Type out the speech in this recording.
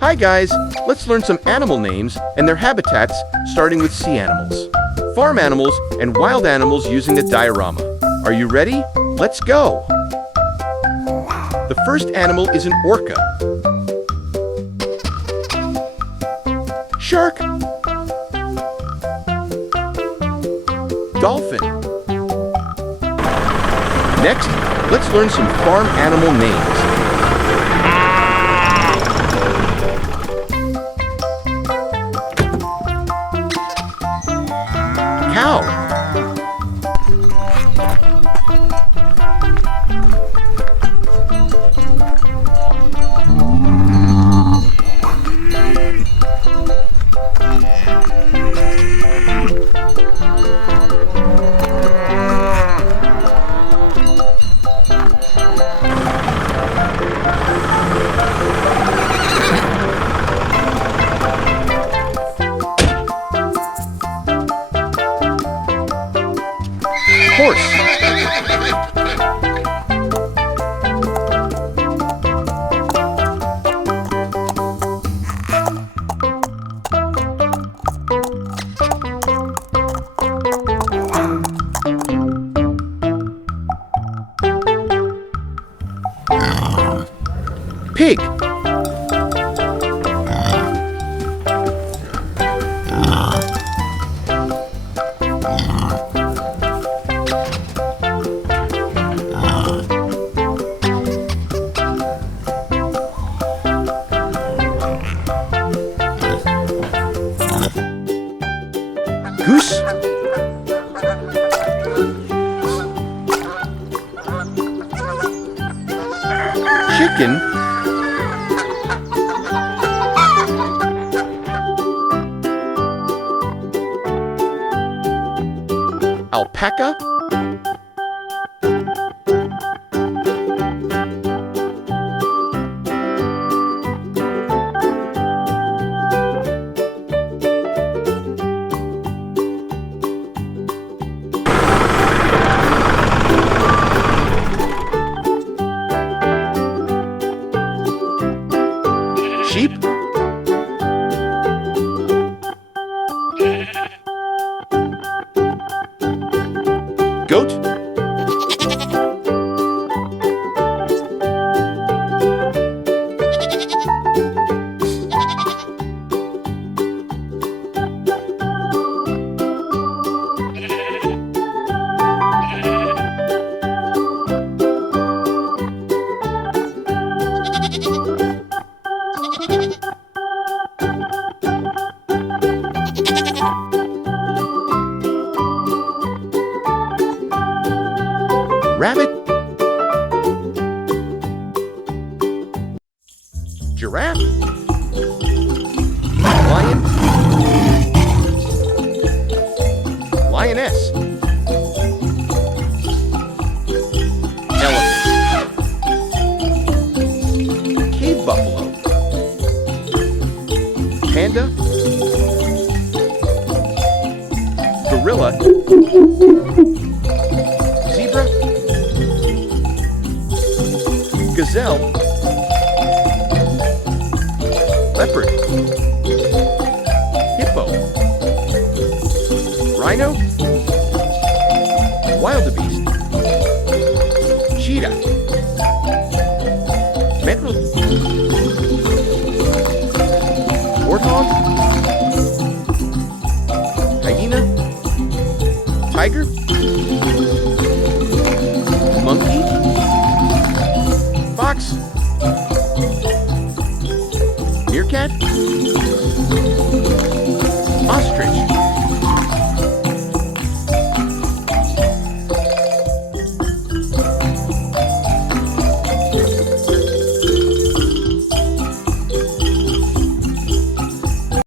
Hi guys, let's learn some animal names and their habitats, starting with sea animals, farm animals, and wild animals using a diorama. Are you ready? Let's go! The first animal is an orca. Shark. Dolphin. Next, let's learn some farm animal names. Cow. Horse. Pig. Goose. Chicken. Alpaca. Sheep. Goat. Rabbit. Giraffe. Lion. Lioness. Elephant. Cave buffalo. Panda. Gorilla. Zebra. Gazelle. Leopard. Hippo. Rhino. Wildebeest. Cheetah. Metro. Warthog. Hyena. Tiger. Monkey. Fox. Meerkat. Ostrich.